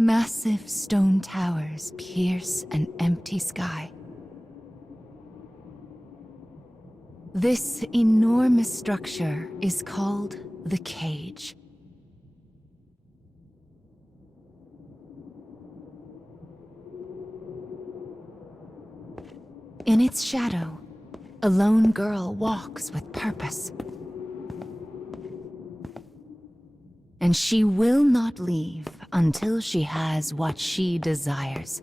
Massive stone towers pierce an empty sky. This enormous structure is called the cage. In its shadow, a lone girl walks with purpose. And she will not leave until she has what she desires.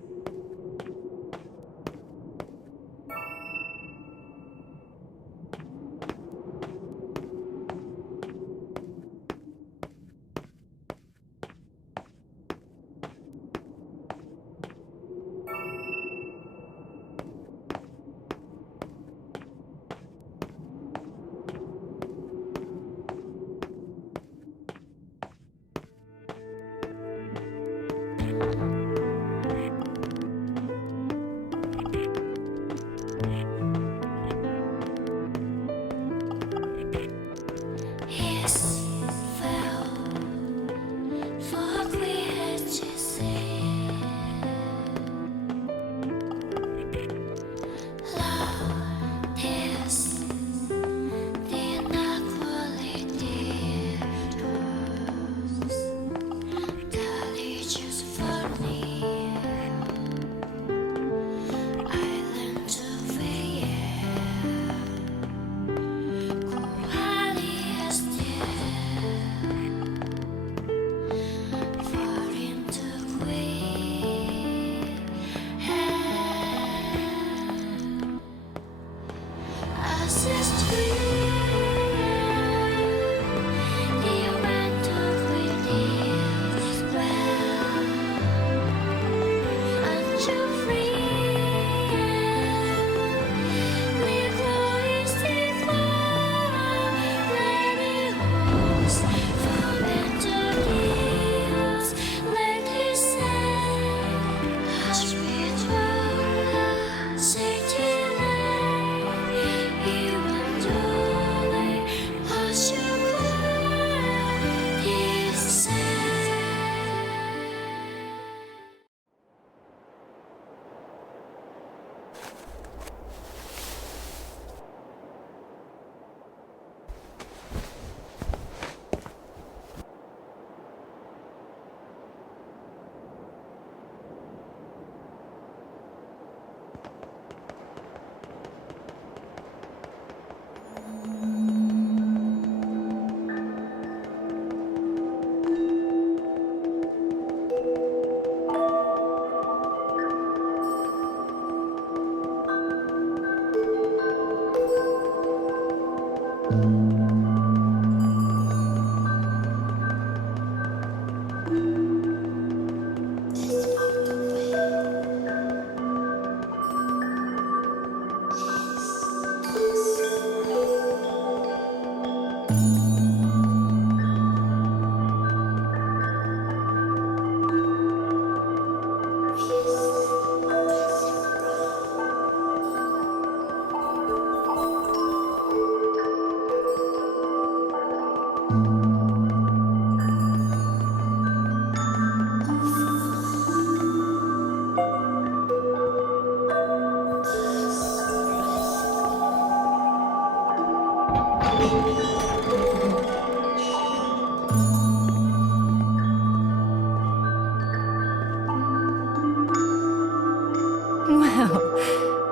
Well,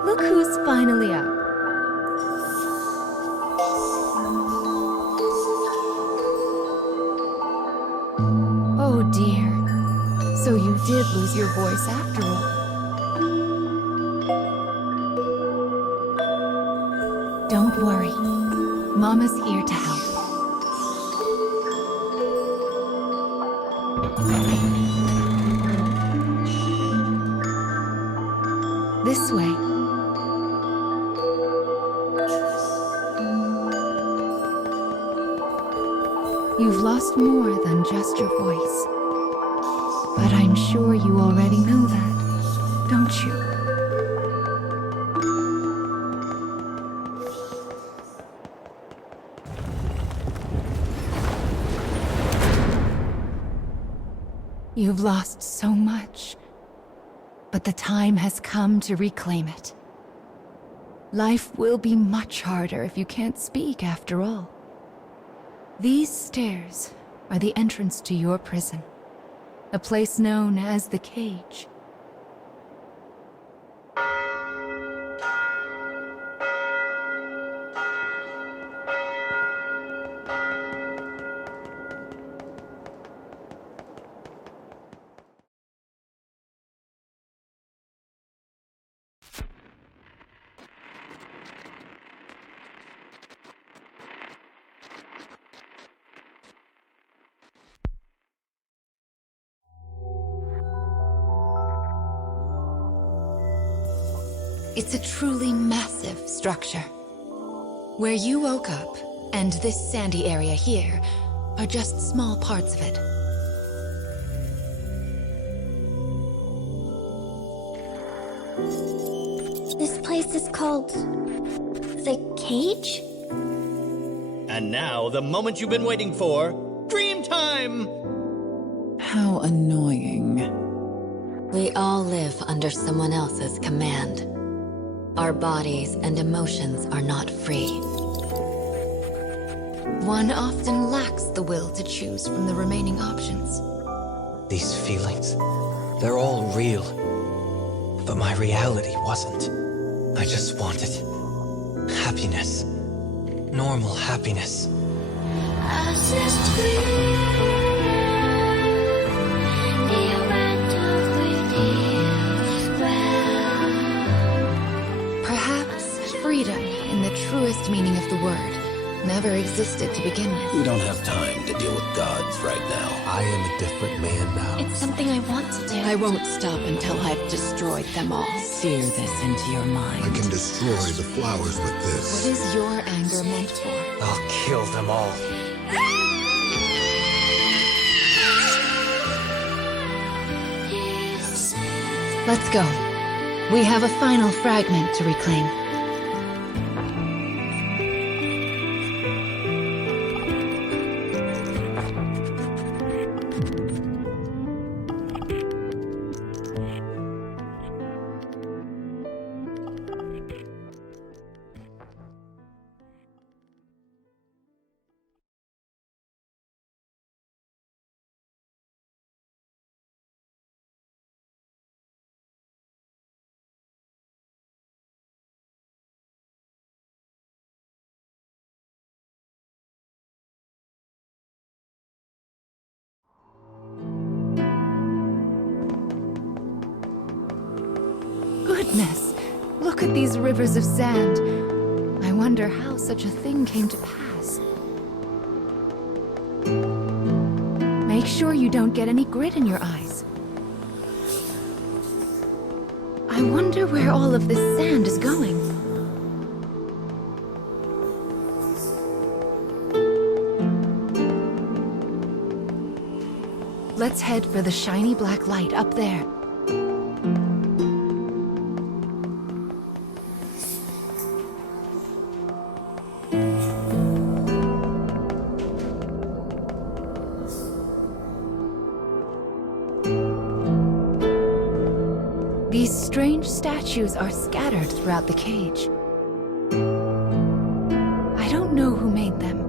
look who's finally up. Oh dear. So you did lose your voice after all. Don't worry. Mama's here to help. This way. You've lost more than just your voice. But I'm sure you already know that, don't you? You've lost so much, but the time has come to reclaim it. Life will be much harder if you can't speak after all. These stairs are the entrance to your prison, a place known as the Cage. It's a truly massive structure. Where you woke up, and this sandy area here, are just small parts of it. This place is called... the Cage? And now, the moment you've been waiting for, dream time! How annoying. We all live under someone else's command. Our bodies and emotions are not free. One often lacks the will to choose from the remaining options. These feelings, they're all real. But my reality wasn't. I just wanted happiness. Normal happiness. Perhaps freedom, in the truest meaning of the word, never existed to begin with. We don't have time to deal with gods right now. I am a different man now. It's something I want to do. I won't stop until I've destroyed them all. Sear this into your mind. I can destroy the flowers with What this. is your anger meant for? I'll kill them all. Let's go. We have a final fragment to reclaim. Goodness, look at these rivers of sand. I wonder how such a thing came to pass. Make sure you don't get any grit in your eyes. I wonder where all of this sand is going. Let's head for the shiny black light up there. These strange statues are scattered throughout the cage. I don't know who made them,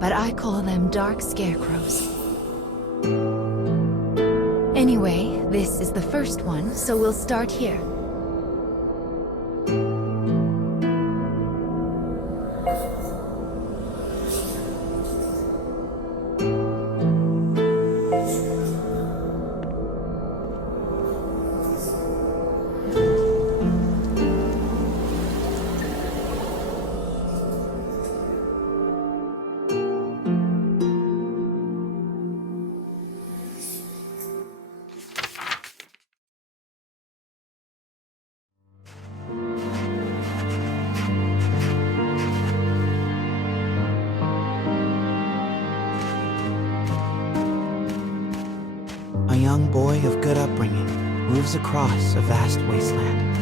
but I call them dark scarecrows. Anyway, this is the first one, so we'll start here. A young boy of good upbringing moves across a vast wasteland.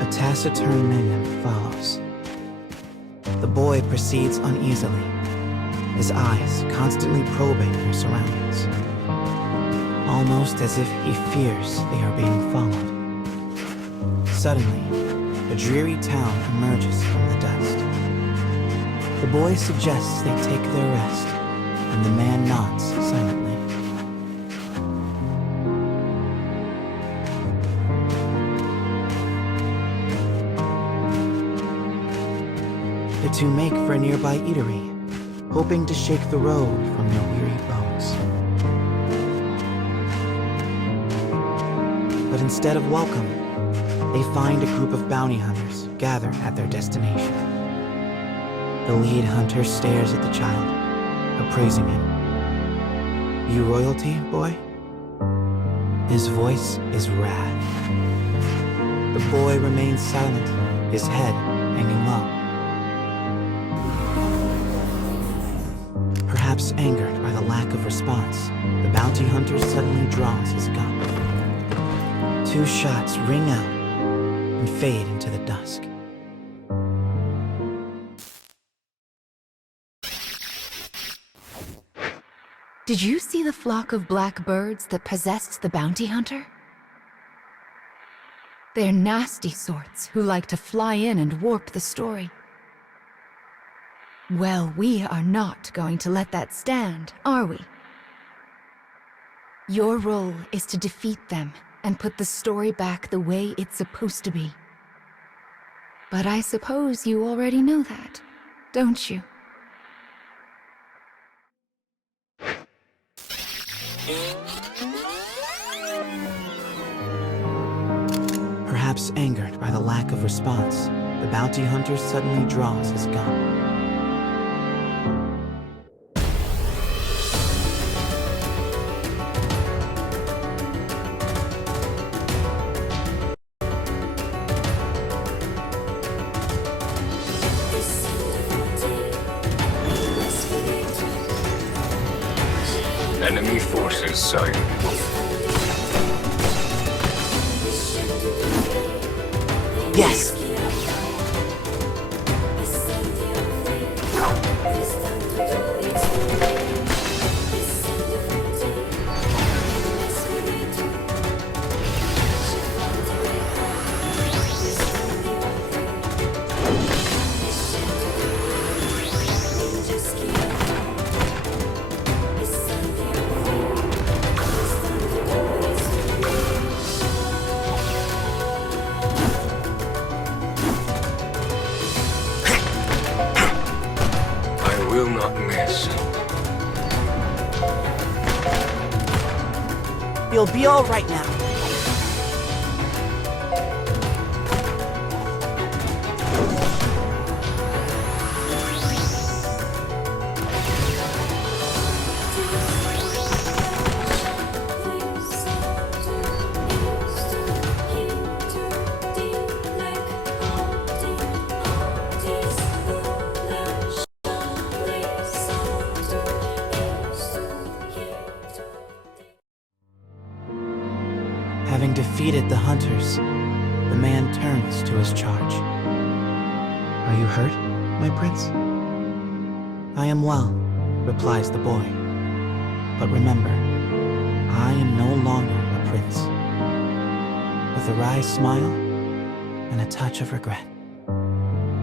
A taciturn minion follows. The boy proceeds uneasily, his eyes constantly probing their surroundings, almost as if he fears they are being followed. Suddenly, a dreary town emerges from the dust. The boy suggests they take their rest, and the man nods silently. The two make for a nearby eatery, hoping to shake the road from their weary bones. But instead of welcome, they find a group of bounty hunters gathered at their destination. The lead hunter stares at the child, appraising him. "You royalty, boy?" His voice is wrath. The boy remains silent, his head hanging low. Perhaps angered by the lack of response, the bounty hunter suddenly draws his gun. 2 shots ring out and fade into the dusk. Did you see the flock of black birds that possessed the bounty hunter? They're nasty sorts who like to fly in and warp the story. Well, we are not going to let that stand, are we? Your role is to defeat them and put the story back the way it's supposed to be. But I suppose you already know that, don't you? Perhaps angered by the lack of response, the bounty hunter suddenly draws his gun. Enemy forces sighted. Yes! Will not miss. You'll be all right now. Having defeated the hunters, the man turns to his charge. "Are you hurt, my prince?" "I am well," replies the boy. "But remember, I am no longer a prince." With a wry smile and a touch of regret,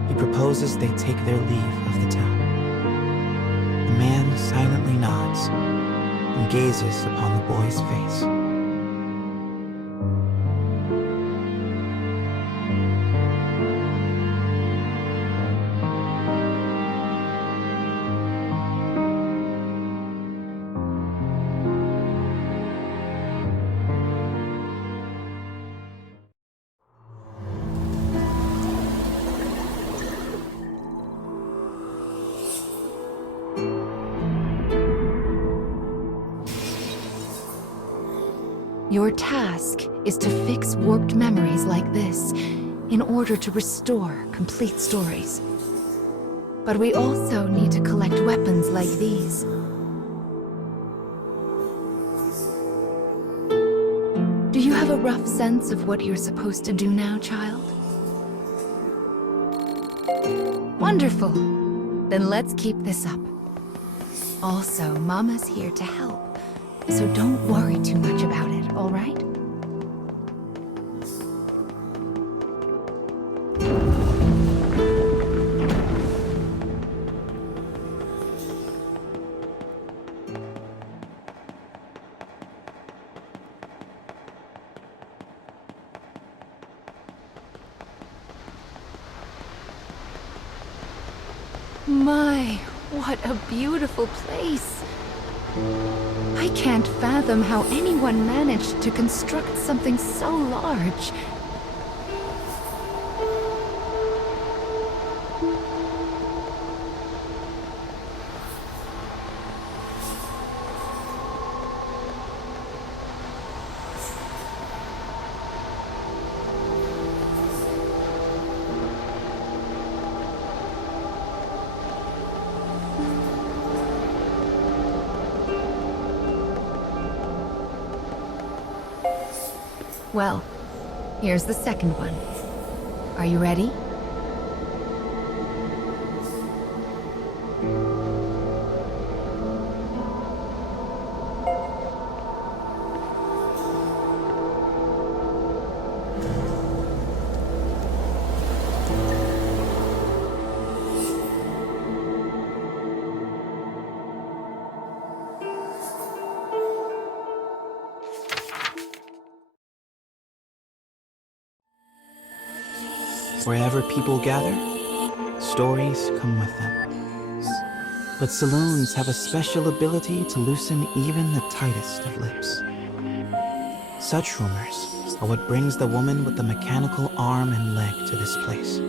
he proposes they take their leave of the town. The man silently nods and gazes upon the boy's face. Your task is to fix warped memories like this in order to restore complete stories. But we also need to collect weapons like these. Do you have a rough sense of what you're supposed to do now, child? Wonderful. Then let's keep this up. Also, Mama's here to help, so don't worry too much about it, all right? My, what a beautiful place. I can't fathom how anyone managed to construct something so large. Well, here's the second one. Are you ready? Wherever people gather, stories come with them. But saloons have a special ability to loosen even the tightest of lips. Such rumors are what brings the woman with the mechanical arm and leg to this place.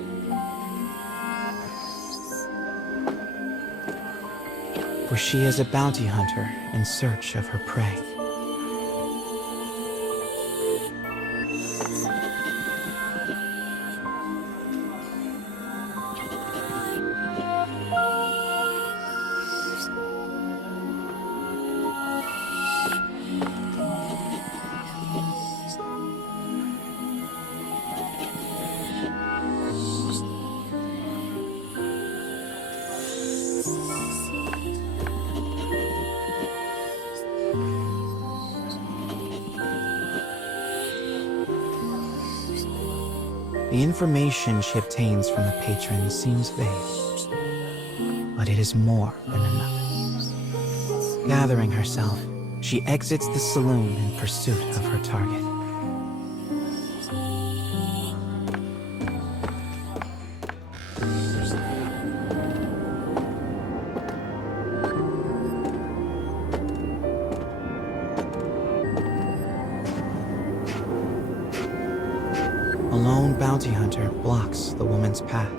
For she is a bounty hunter in search of her prey. The information she obtains from the patrons seems vague, but it is more than enough. Gathering herself, she exits the saloon in pursuit of her target. A lone bounty hunter blocks the woman's path.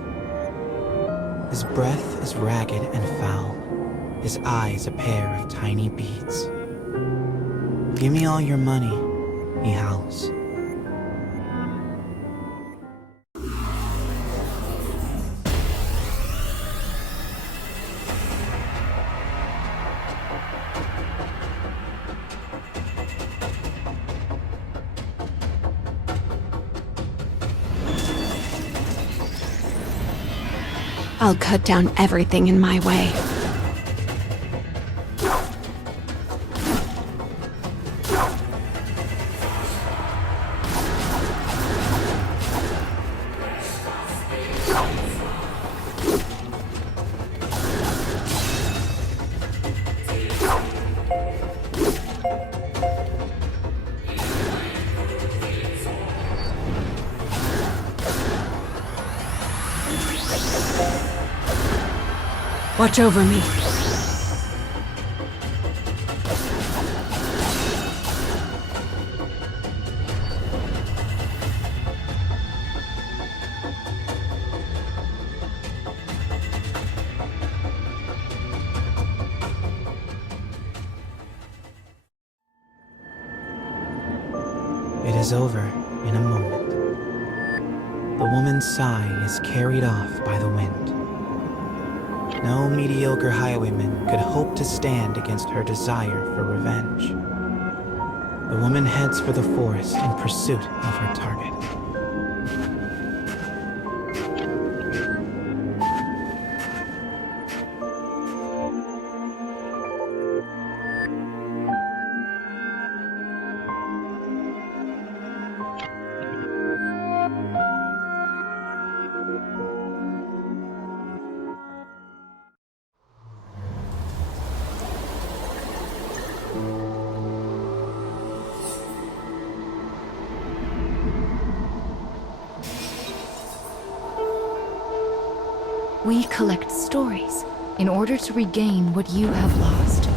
His breath is ragged and foul, his eyes a pair of tiny beads. "Give me all your money," he howls. I'll cut down everything in my way. Watch over me. It is over in a moment. The woman's sigh is carried off by the wind. No mediocre highwayman could hope to stand against her desire for revenge. The woman heads for the forest in pursuit of her target. We collect stories in order to regain what you have lost.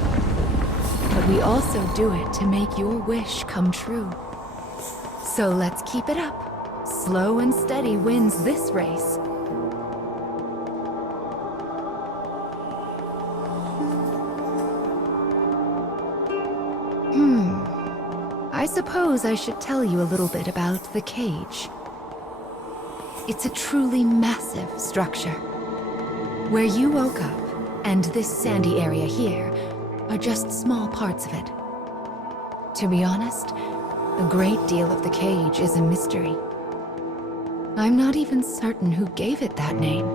But we also do it to make your wish come true. So let's keep it up. Slow and steady wins this race. I suppose I should tell you a little bit about the cage. It's a truly massive structure. Where you woke up, and this sandy area here, are just small parts of it. To be honest, a great deal of the cage is a mystery. I'm not even certain who gave it that name.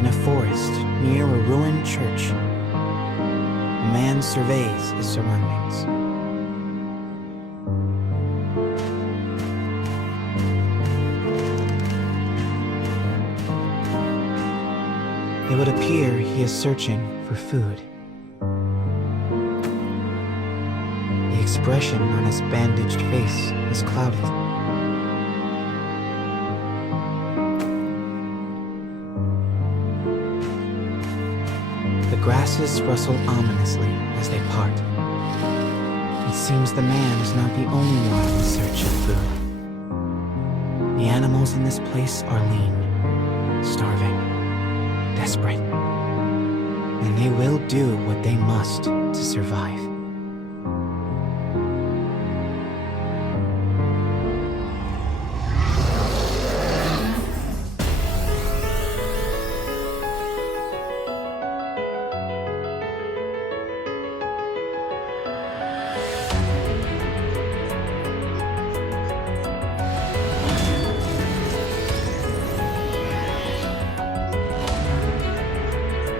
In a forest near a ruined church, a man surveys his surroundings. It would appear he is searching for food. The expression on his bandaged face is clouded. The grasses rustle ominously as they part. It seems the man is not the only one in search of food. The animals in this place are lean, starving, desperate, and they will do what they must to survive.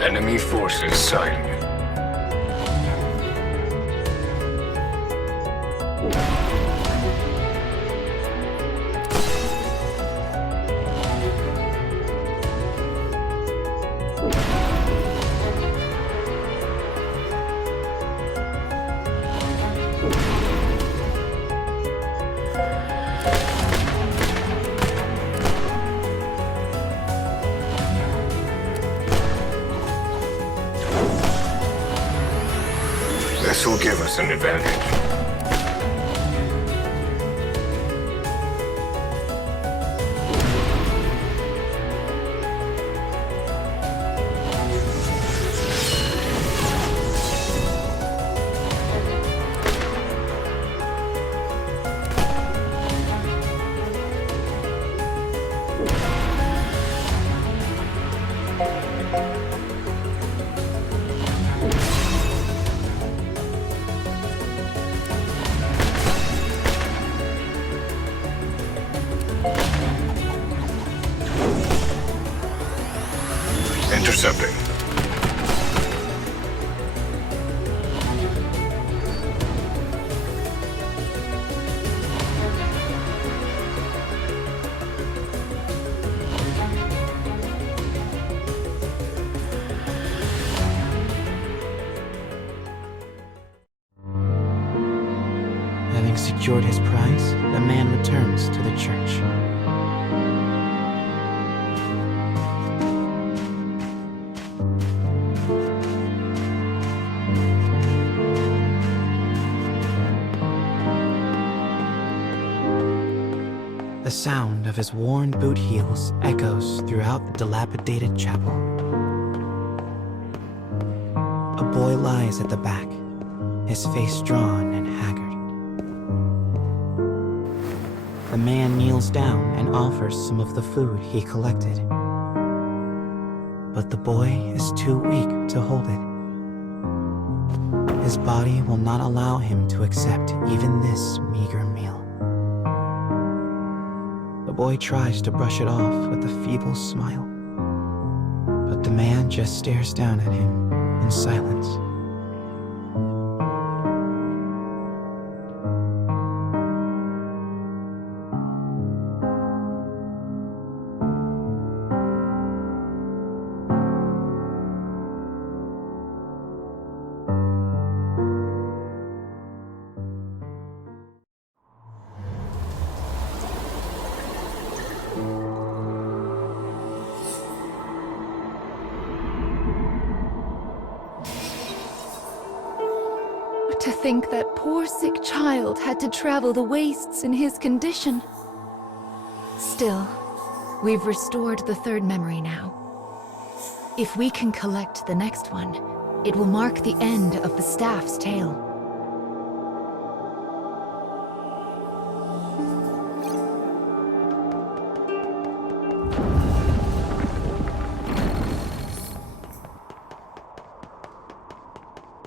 Enemy forces sighted. This will give us an advantage. Intercepting. Having secured his prize, the man returns to the church. The sound of his worn boot heels echoes throughout the dilapidated chapel. A boy lies at the back, his face drawn and haggard. The man kneels down and offers some of the food he collected. But the boy is too weak to hold it. his body will not allow him to accept even this meager meal. The boy tries to brush it off with a feeble smile, but the man just stares down at him in silence. To think that poor sick child had to travel the wastes in his condition. Still, we've restored the third memory now. If we can collect the next one, it will mark the end of the staff's tale.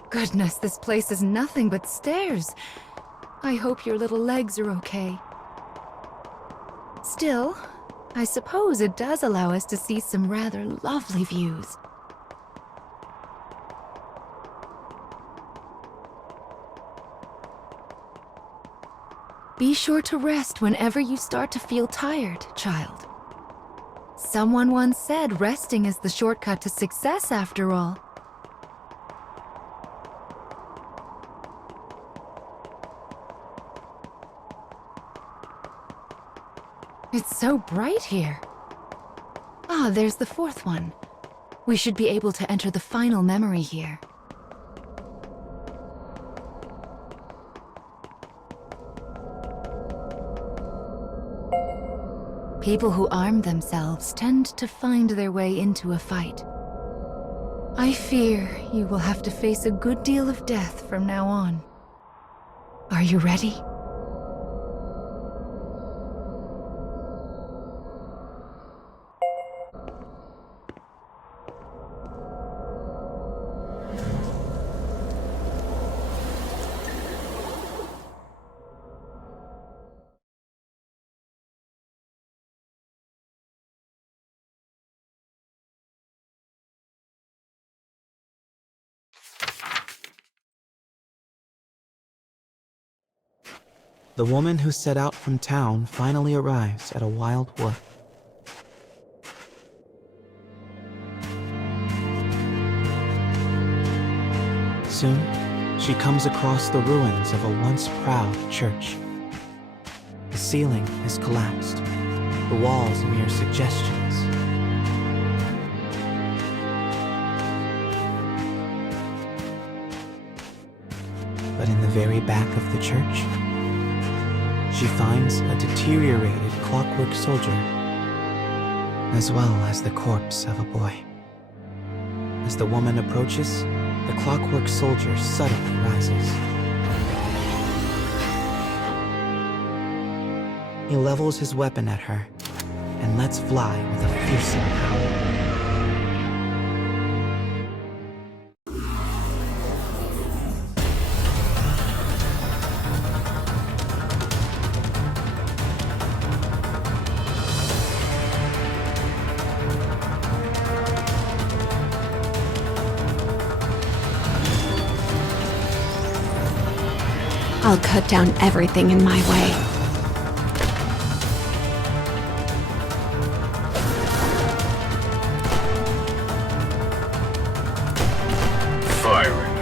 Goodness, this place is nothing but stairs. I hope your little legs are okay. Still, I suppose it does allow us to see some rather lovely views. Be sure to rest whenever you start to feel tired, child. Someone once said resting is the shortcut to success after all. It's so bright here. Ah, there's the fourth one. We should be able to enter the final memory here. People who arm themselves tend to find their way into a fight. I fear you will have to face a good deal of death from now on. Are you ready? The woman who set out from town finally arrives at a wild wood. Soon, she comes across the ruins of a once proud church. The ceiling has collapsed, the walls mere suggestions. But in the very back of the church, she finds a deteriorated clockwork soldier, as well as the corpse of a boy. As the woman approaches, the clockwork soldier suddenly rises. He levels his weapon at her and lets fly with a fearsome howl. I'll cut down everything in my way. Firing.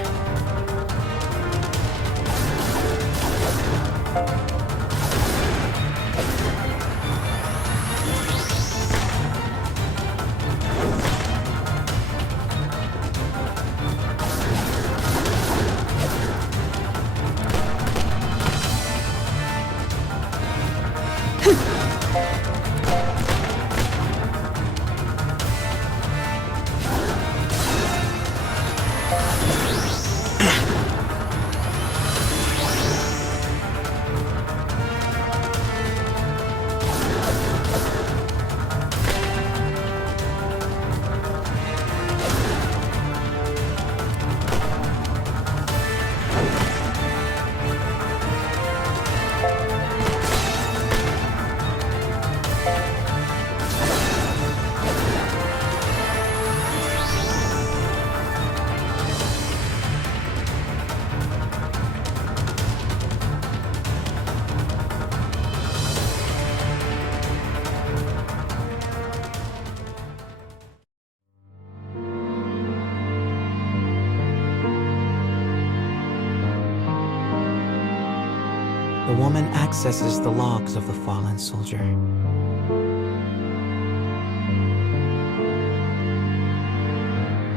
The woman accesses the logs of the fallen soldier.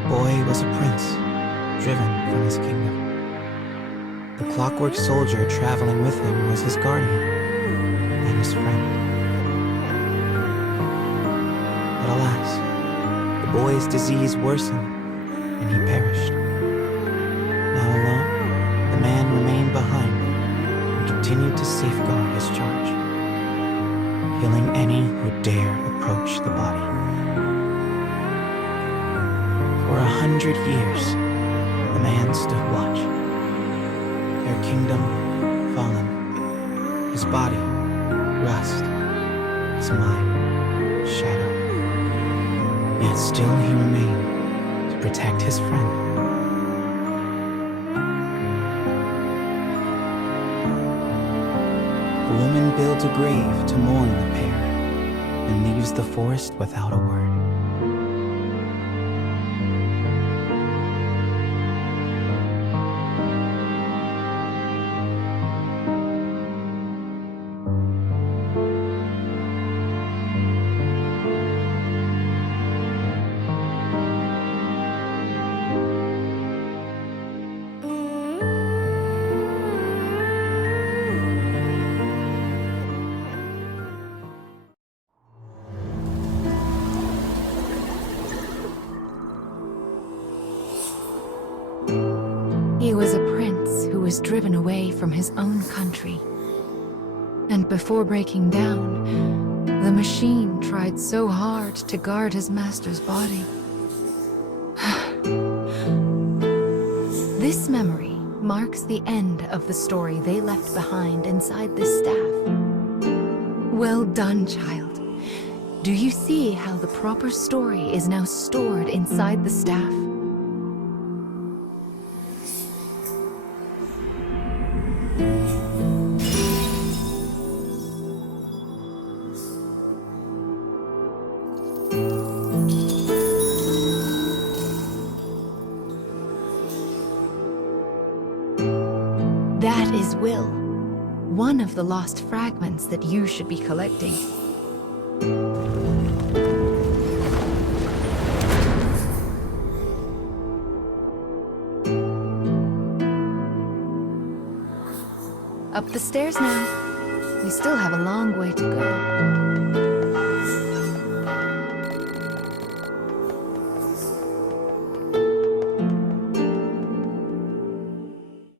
Boy was a prince, driven from his kingdom. The clockwork soldier traveling with him was his guardian and his friend. But alas, the boy's disease worsened and he perished. Now alone, the man remained behind and continued to safeguard his charge, killing any who dared approach the body. For 100 years, the man stood watch. Their kingdom fallen, his body rust, his mind shadow. Yet still he remained to protect his friend. The woman builds a grave to mourn the pair and leaves the forest without a word. He was a prince who was driven away from his own country. And before breaking down, the machine tried so hard to guard his master's body. This memory marks the end of the story they left behind inside this staff. Well done, child. Do you see how the proper story is now stored inside the staff? That is Will, one of the lost fragments that you should be collecting. Up the stairs now. You still have a long way to go.